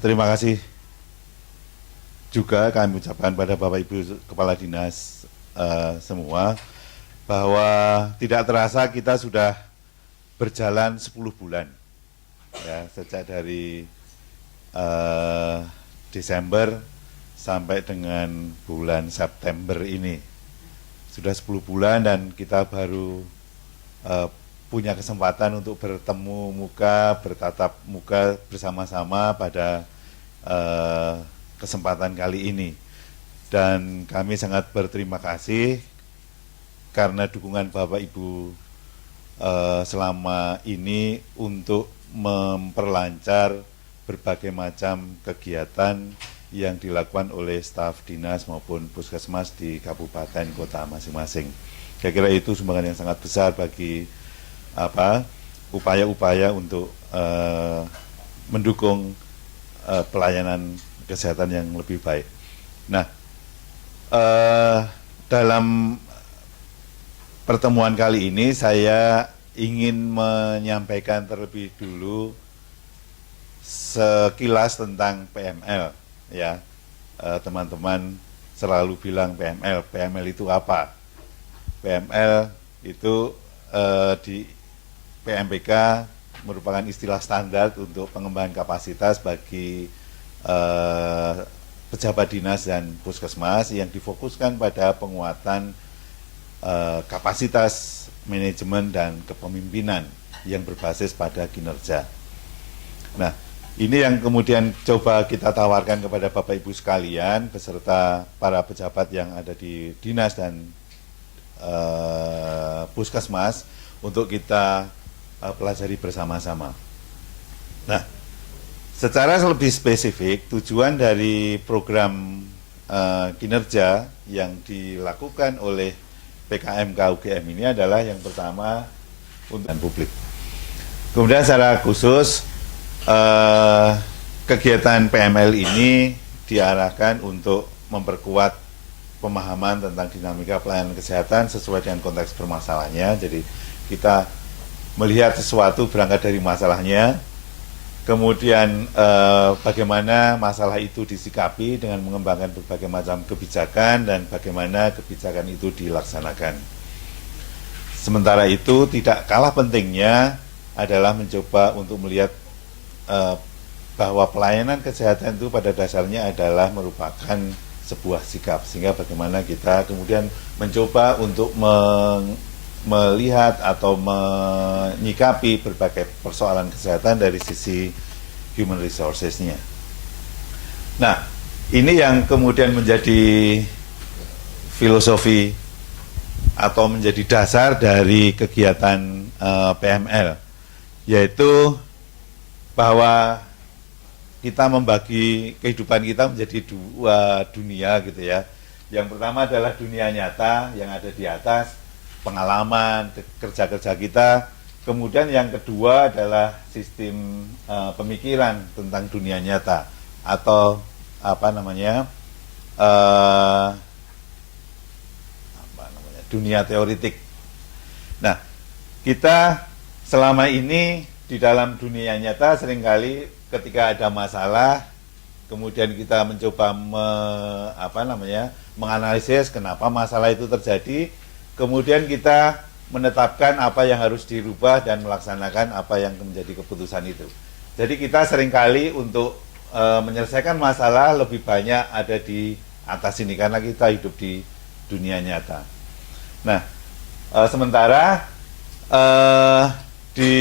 Terima kasih juga kami ucapkan pada Bapak Ibu Kepala Dinas semua bahwa tidak terasa kita sudah berjalan 10 bulan ya, sejak dari Desember sampai dengan bulan September ini. Sudah 10 bulan dan kita baru punya kesempatan untuk bertemu muka, bertatap muka bersama-sama pada kesempatan kali ini. Dan kami sangat berterima kasih karena dukungan Bapak Ibu selama ini untuk memperlancar berbagai macam kegiatan yang dilakukan oleh staf dinas maupun puskesmas di kabupaten kota masing-masing. Saya kira itu sumbangan yang sangat besar bagi upaya-upaya untuk mendukung pelayanan kesehatan yang lebih baik. Nah, dalam pertemuan kali ini saya ingin menyampaikan terlebih dulu sekilas tentang PML ya. Teman-teman selalu bilang PML. PML itu apa? PML itu di PMPK merupakan istilah standar untuk pengembangan kapasitas bagi pejabat dinas dan puskesmas yang difokuskan pada penguatan kapasitas manajemen dan kepemimpinan yang berbasis pada kinerja. Nah, ini yang kemudian coba kita tawarkan kepada Bapak Ibu sekalian beserta para pejabat yang ada di dinas dan puskesmas untuk kita pelajari bersama-sama. Nah, secara lebih spesifik, tujuan dari program kinerja yang dilakukan oleh PKMK UGM ini adalah yang pertama untuk publik. Kemudian secara khusus kegiatan PML ini diarahkan untuk memperkuat pemahaman tentang dinamika pelayanan kesehatan sesuai dengan konteks permasalahannya. Jadi kita melihat sesuatu berangkat dari masalahnya, kemudian bagaimana masalah itu disikapi dengan mengembangkan berbagai macam kebijakan dan bagaimana kebijakan itu dilaksanakan. Sementara itu tidak kalah pentingnya adalah mencoba untuk melihat bahwa pelayanan kesehatan itu pada dasarnya adalah merupakan sebuah sikap, sehingga bagaimana kita kemudian mencoba untuk melihat atau menyikapi berbagai persoalan kesehatan dari sisi human resources-nya. Nah, ini yang kemudian menjadi filosofi atau menjadi dasar dari kegiatan PML, yaitu bahwa kita membagi kehidupan kita menjadi dua dunia gitu ya. Yang pertama adalah dunia nyata yang ada di atas, pengalaman, kerja-kerja kita. Kemudian yang kedua adalah sistem pemikiran tentang dunia nyata atau dunia teoritik. Nah, kita selama ini di dalam dunia nyata seringkali ketika ada masalah, kemudian kita mencoba menganalisis kenapa masalah itu terjadi, kemudian kita menetapkan apa yang harus dirubah dan melaksanakan apa yang menjadi keputusan itu. Jadi kita seringkali untuk menyelesaikan masalah lebih banyak ada di atas ini karena kita hidup di dunia nyata. Nah, sementara di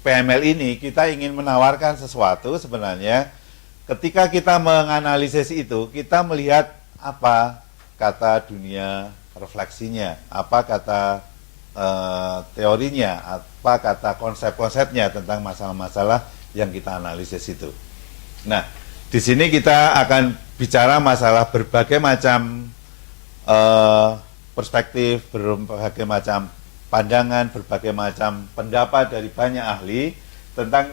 PML ini kita ingin menawarkan sesuatu sebenarnya ketika kita menganalisis itu, kita melihat apa kata dunia refleksinya, apa kata teorinya, apa kata konsep-konsepnya tentang masalah-masalah yang kita analisis itu. Nah, di sini kita akan bicara masalah berbagai macam perspektif, berbagai macam pandangan, berbagai macam pendapat dari banyak ahli tentang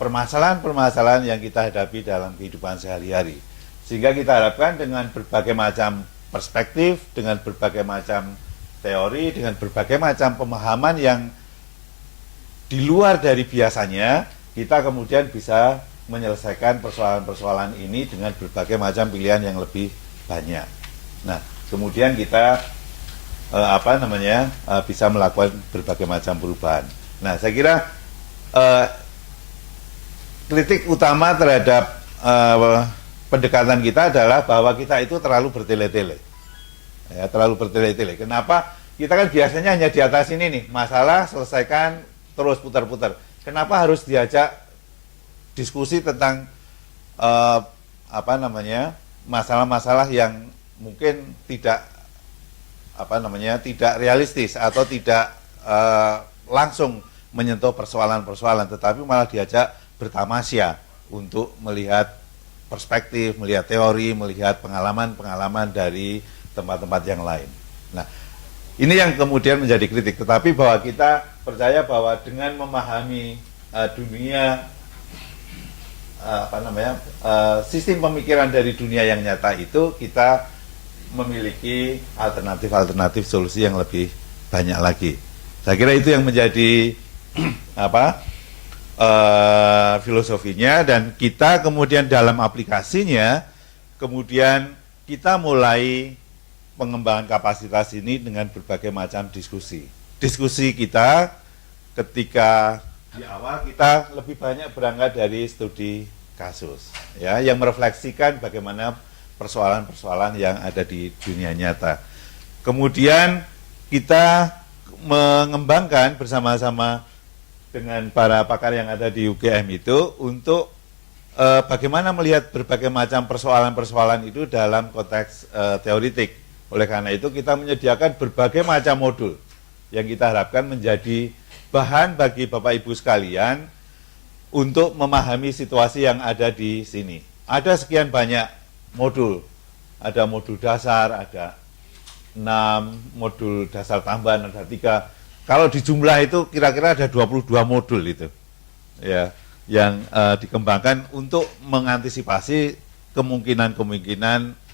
permasalahan-permasalahan yang kita hadapi dalam kehidupan sehari-hari. Sehingga kita harapkan dengan berbagai macam perspektif, dengan berbagai macam teori, dengan berbagai macam pemahaman yang di luar dari biasanya, kita kemudian bisa menyelesaikan persoalan-persoalan ini dengan berbagai macam pilihan yang lebih banyak. Nah, kemudian kita bisa melakukan berbagai macam perubahan. Nah, saya kira kritik utama terhadap pendekatan kita adalah bahwa kita itu terlalu bertele-tele. Ya, terlalu bertele-tele. Kenapa? Kita kan biasanya hanya di atas ini nih, masalah selesaikan terus putar-putar. Kenapa harus diajak diskusi tentang masalah-masalah yang mungkin tidak tidak realistis atau tidak langsung menyentuh persoalan-persoalan, tetapi malah diajak bertamasya untuk melihat perspektif, melihat teori, melihat pengalaman-pengalaman dari tempat-tempat yang lain. Nah, ini yang kemudian menjadi kritik. Tetapi bahwa kita percaya bahwa dengan memahami dunia sistem pemikiran dari dunia yang nyata itu, kita memiliki alternatif-alternatif solusi yang lebih banyak lagi. Saya kira itu yang menjadi filosofinya, dan kita kemudian dalam aplikasinya kemudian kita mulai pengembangan kapasitas ini dengan berbagai macam diskusi. Diskusi kita ketika di awal kita lebih banyak berangkat dari studi kasus, ya, yang merefleksikan bagaimana persoalan-persoalan yang ada di dunia nyata. Kemudian kita mengembangkan bersama-sama dengan para pakar yang ada di UGM itu untuk bagaimana melihat berbagai macam persoalan-persoalan itu dalam konteks teoritik. Oleh karena itu kita menyediakan berbagai macam modul yang kita harapkan menjadi bahan bagi Bapak Ibu sekalian untuk memahami situasi yang ada di sini. Ada sekian banyak modul, ada modul dasar, ada 6, modul dasar tambahan ada 3. Kalau di jumlah itu kira-kira ada 22 modul itu, ya, yang dikembangkan untuk mengantisipasi kemungkinan-kemungkinan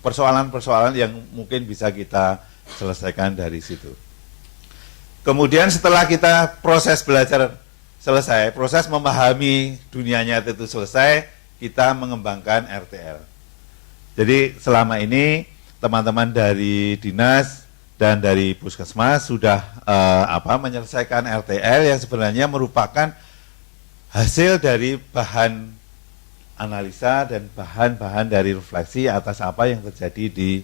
persoalan-persoalan yang mungkin bisa kita selesaikan dari situ. Kemudian setelah kita proses belajar selesai, proses memahami dunia nyata itu selesai, kita mengembangkan RTL. Jadi selama ini teman-teman dari dinas dan dari puskesmas sudah menyelesaikan RTL yang sebenarnya merupakan hasil dari bahan analisa dan bahan-bahan dari refleksi atas apa yang terjadi di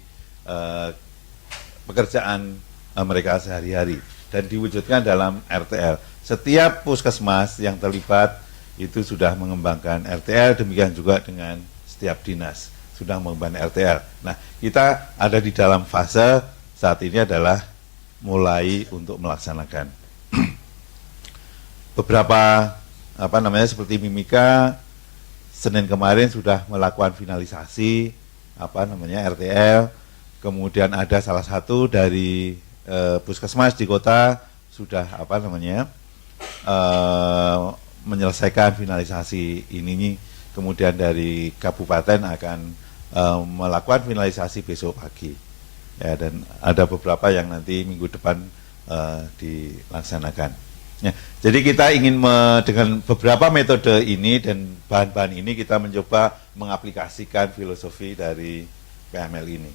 pekerjaan mereka sehari-hari dan diwujudkan dalam RTL. Setiap puskesmas yang terlibat itu sudah mengembangkan RTL, demikian juga dengan setiap dinas sudah mengembangkan RTL. Nah, kita ada di dalam fase saat ini adalah mulai untuk melaksanakan. Beberapa seperti Mimika Senin kemarin sudah melakukan finalisasi RTL. Kemudian ada salah satu dari puskesmas di kota sudah menyelesaikan finalisasi ini. Kemudian dari kabupaten akan melakukan finalisasi besok pagi, ya, dan ada beberapa yang nanti minggu depan dilaksanakan. Ya, jadi kita ingin dengan beberapa metode ini dan bahan-bahan ini kita mencoba mengaplikasikan filosofi dari PML ini.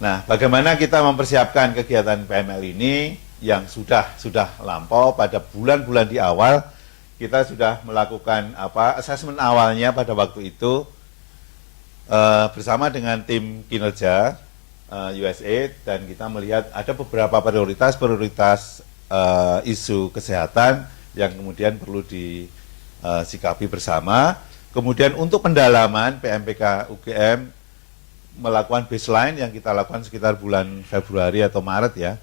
Nah, bagaimana kita mempersiapkan kegiatan PML ini yang sudah lampau pada bulan-bulan di awal, kita sudah melakukan asesmen awalnya pada waktu itu bersama dengan tim kinerja USAID, dan kita melihat ada beberapa prioritas isu kesehatan yang kemudian perlu disikapi bersama. Kemudian untuk pendalaman PMPK UGM melakukan baseline yang kita lakukan sekitar bulan Februari atau Maret, ya.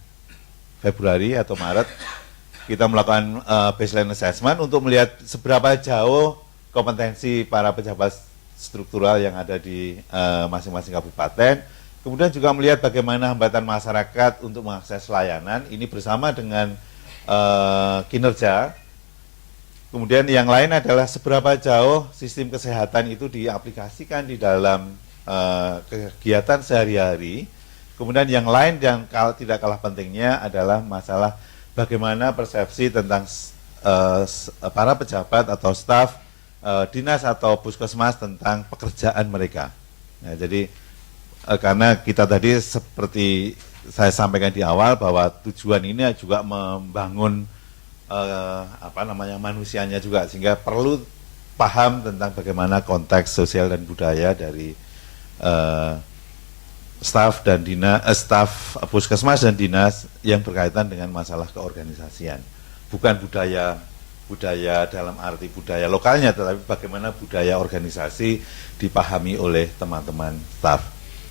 Februari atau Maret kita melakukan baseline assessment untuk melihat seberapa jauh kompetensi para pejabat struktural yang ada di masing-masing kabupaten. Kemudian juga melihat bagaimana hambatan masyarakat untuk mengakses layanan, ini bersama dengan kinerja. Kemudian yang lain adalah seberapa jauh sistem kesehatan itu diaplikasikan di dalam kegiatan sehari-hari. Kemudian yang lain yang tidak kalah pentingnya adalah masalah bagaimana persepsi tentang para pejabat atau staf dinas atau puskesmas tentang pekerjaan mereka. Nah, jadi karena kita tadi seperti saya sampaikan di awal bahwa tujuan ini juga membangun manusianya juga, sehingga perlu paham tentang bagaimana konteks sosial dan budaya dari staf puskesmas dan dinas yang berkaitan dengan masalah keorganisasian. Bukan budaya dalam arti budaya lokalnya, tetapi bagaimana budaya organisasi dipahami oleh teman-teman staf.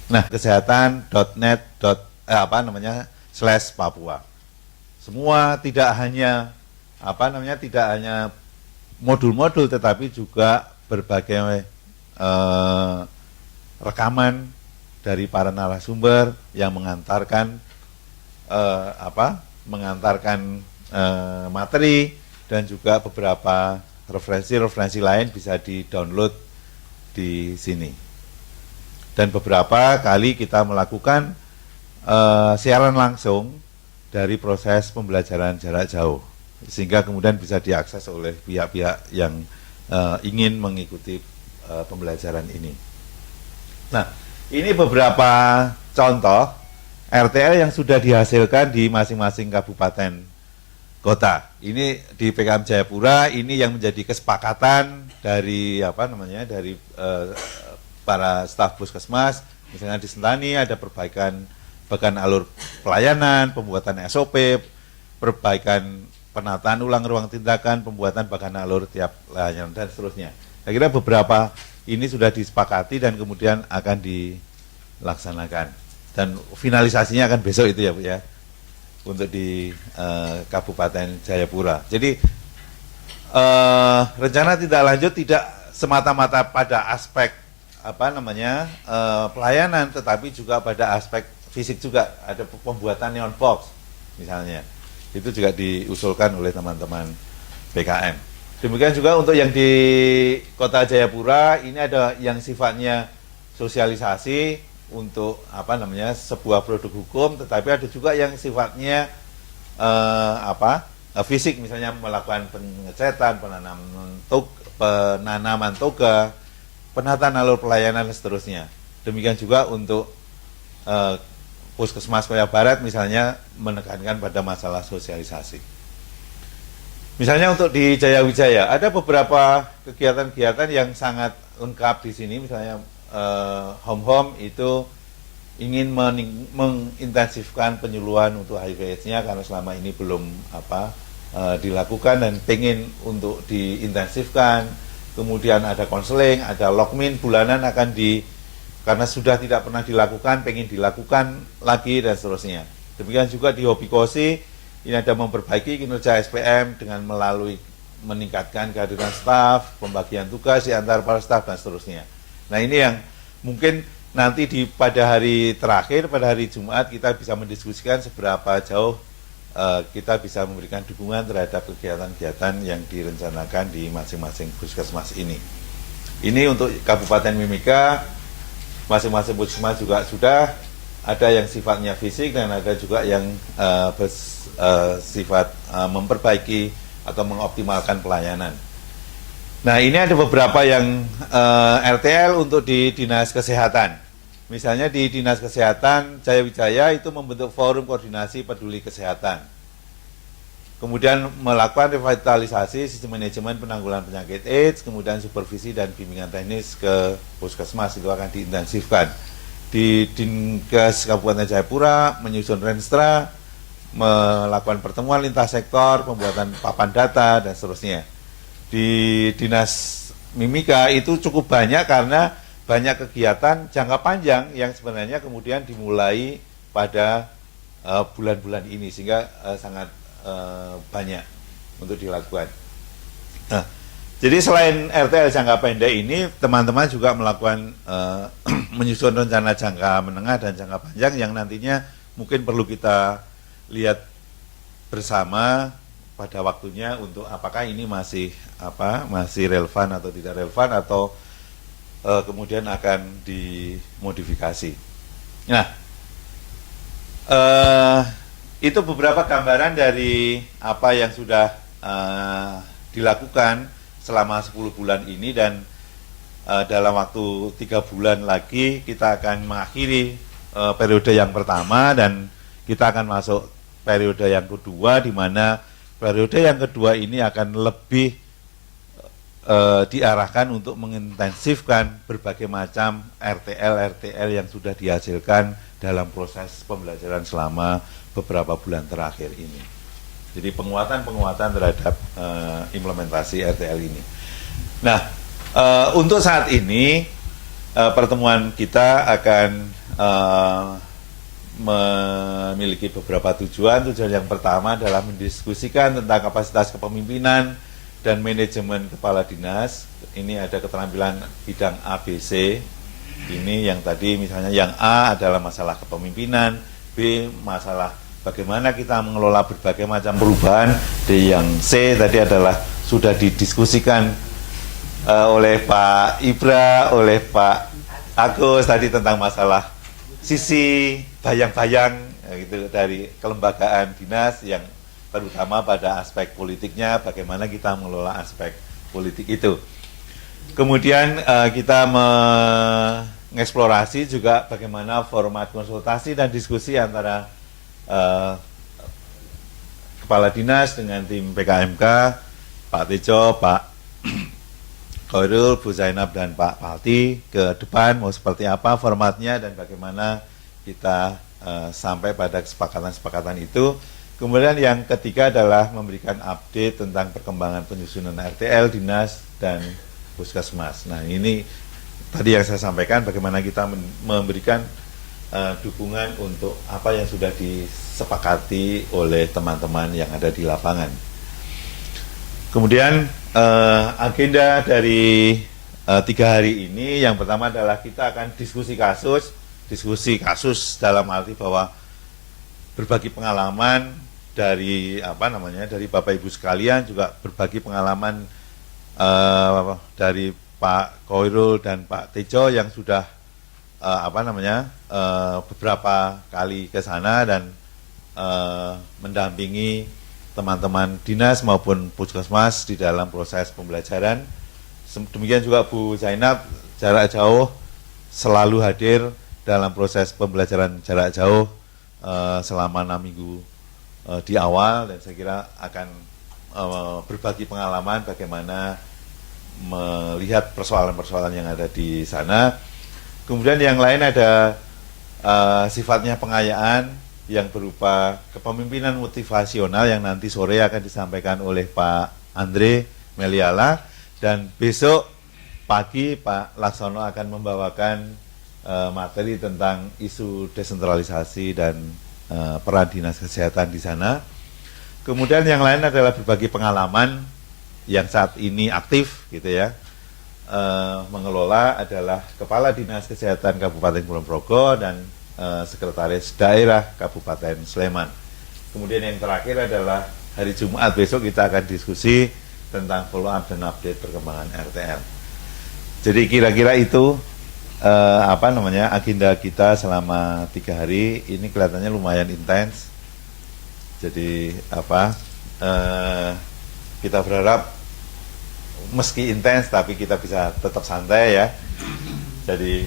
Nah, kesehatan.net/Papua. Semua tidak hanya modul-modul, tetapi juga berbagai rekaman dari para narasumber yang mengantarkan materi, dan juga beberapa referensi lain bisa di-download di sini. Dan beberapa kali kita melakukan siaran langsung dari proses pembelajaran jarak jauh, sehingga kemudian bisa diakses oleh pihak-pihak yang ingin mengikuti pembelajaran ini. Nah, ini beberapa contoh RTL yang sudah dihasilkan di masing-masing kabupaten kota. Ini di PKM Jayapura, ini yang menjadi kesepakatan dari para staf puskesmas. Misalnya di Sentani ada perbaikan alur pelayanan, pembuatan SOP, perbaikan penataan ulang ruang tindakan, pembuatan bagan alur tiap layanan, dan seterusnya. Saya kira beberapa ini sudah disepakati dan kemudian akan dilaksanakan. Dan finalisasinya akan besok itu ya Bu ya, untuk di Kabupaten Jayapura. Jadi rencana tindak lanjut tidak semata-mata pada aspek pelayanan, tetapi juga pada aspek fisik juga. Ada pembuatan neon box misalnya, itu juga diusulkan oleh teman-teman PKM. Demikian juga untuk yang di Kota Jayapura, ini ada yang sifatnya sosialisasi untuk sebuah produk hukum, tetapi ada juga yang sifatnya fisik, misalnya melakukan pengecetan, penanaman toga, penataan alur pelayanan dan seterusnya. Demikian juga untuk Puskesmas Koya Barat misalnya menekankan pada masalah sosialisasi. Misalnya untuk di Jayawijaya ada beberapa kegiatan-kegiatan yang sangat lengkap di sini. Misalnya Home itu ingin mengintensifkan penyuluhan untuk HIV/AIDS-nya karena selama ini belum dilakukan dan pengen untuk diintensifkan. Kemudian ada konseling, ada lokmin bulanan karena sudah tidak pernah dilakukan, pengen dilakukan lagi dan seterusnya. Demikian juga di Hobikosi, ini ada memperbaiki kinerja SPM dengan melalui meningkatkan kehadiran staf, pembagian tugas di antar para staf dan seterusnya. Nah, ini yang mungkin nanti pada hari terakhir, pada hari Jumat, kita bisa mendiskusikan seberapa jauh kita bisa memberikan dukungan terhadap kegiatan-kegiatan yang direncanakan di masing-masing puskesmas ini. Ini untuk Kabupaten Mimika, masing-masing puskesmas juga sudah ada yang sifatnya fisik dan ada juga yang bersifat memperbaiki atau mengoptimalkan pelayanan. Nah, ini ada beberapa yang RTL untuk di Dinas Kesehatan. Misalnya di Dinas Kesehatan Jayawijaya itu membentuk forum koordinasi peduli kesehatan. Kemudian melakukan revitalisasi sistem manajemen penanggulangan penyakit AIDS, kemudian supervisi dan bimbingan teknis ke puskesmas itu akan diintensifkan. Di Dinkes Kabupaten Jayapura menyusun renstra, melakukan pertemuan lintas sektor, pembuatan papan data dan seterusnya. Di Dinas Mimika itu cukup banyak karena banyak kegiatan jangka panjang yang sebenarnya kemudian dimulai pada bulan-bulan ini, sehingga sangat banyak untuk dilakukan. Nah, jadi selain RTL jangka pendek ini, teman-teman juga melakukan menyusun rencana jangka menengah dan jangka panjang yang nantinya mungkin perlu kita lihat bersama pada waktunya untuk apakah ini masih relevan atau tidak relevan atau kemudian akan dimodifikasi. Nah, itu beberapa gambaran dari apa yang sudah dilakukan selama 10 bulan ini, dan dalam waktu 3 bulan lagi kita akan mengakhiri periode yang pertama dan kita akan masuk periode yang kedua, di mana periode yang kedua ini akan lebih diarahkan untuk mengintensifkan berbagai macam RTL yang sudah dihasilkan dalam proses pembelajaran selama beberapa bulan terakhir ini. Jadi penguatan terhadap implementasi RTL ini. Nah, untuk saat ini pertemuan kita akan memiliki beberapa tujuan. Tujuan yang pertama adalah mendiskusikan tentang kapasitas kepemimpinan dan manajemen kepala dinas. Ini ada keterampilan bidang ABC. Ini yang tadi misalnya yang A adalah masalah kepemimpinan, B masalah bagaimana kita mengelola berbagai macam perubahan, di yang C tadi adalah sudah didiskusikan oleh Pak Ibra, oleh Pak Agus tadi tentang masalah sisi bayang-bayang gitu dari kelembagaan dinas yang terutama pada aspek politiknya, bagaimana kita mengelola aspek politik itu. Kemudian kita mengeksplorasi juga bagaimana format konsultasi dan diskusi antara kepala dinas dengan tim PKMK, Pak Tejo, Pak Khairul, Bu Zainab, dan Pak Palti ke depan mau seperti apa formatnya dan bagaimana kita sampai pada kesepakatan-kesepakatan itu. Kemudian yang ketiga adalah memberikan update tentang perkembangan penyusunan RTL, dinas, dan puskesmas. Nah ini tadi yang saya sampaikan bagaimana kita memberikan dukungan untuk apa yang sudah disepakati oleh teman-teman yang ada di lapangan. Kemudian agenda dari 3 hari ini, yang pertama adalah kita akan diskusi kasus dalam arti bahwa berbagi pengalaman dari dari Bapak Ibu sekalian, juga berbagi pengalaman dari Pak Khairul dan Pak Tejo yang sudah beberapa kali ke sana dan mendampingi teman-teman dinas maupun puskesmas di dalam proses pembelajaran. Demikian juga Bu Zainab jarak jauh selalu hadir dalam proses pembelajaran jarak jauh selama 6 minggu di awal, dan saya kira akan berbagi pengalaman bagaimana melihat persoalan-persoalan yang ada di sana. Kemudian yang lain ada sifatnya pengayaan yang berupa kepemimpinan motivasional yang nanti sore akan disampaikan oleh Pak Andre Meliala, dan besok pagi Pak Laksono akan membawakan materi tentang isu desentralisasi dan peran dinas kesehatan di sana. Kemudian yang lain adalah berbagi pengalaman yang saat ini aktif gitu ya, mengelola adalah Kepala Dinas Kesehatan Kabupaten Kulon Progo dan Sekretaris Daerah Kabupaten Sleman. Kemudian yang terakhir adalah hari Jumat besok kita akan diskusi tentang follow up dan update perkembangan RTL. Jadi kira-kira itu agenda kita selama 3 hari ini. Kelihatannya lumayan intens. Jadi kita berharap meski intens tapi kita bisa tetap santai ya. Jadi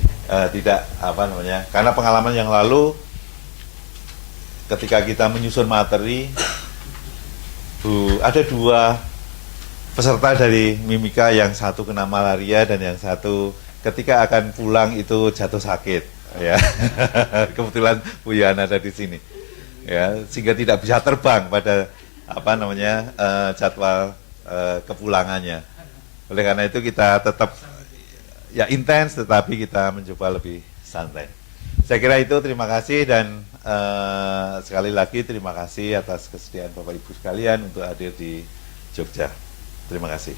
tidak karena pengalaman yang lalu ketika kita menyusun materi, ada 2 peserta dari Mimika, yang satu kena malaria dan yang satu ketika akan pulang itu jatuh sakit ya. Kebetulan Bu Yana ada di sini ya, sehingga tidak bisa terbang pada jadwal kepulangannya. Oleh karena itu kita tetap ya intens, tetapi kita mencoba lebih santai. Saya kira itu, terima kasih, dan sekali lagi terima kasih atas kesediaan Bapak Ibu sekalian untuk hadir di Jogja. Terima kasih.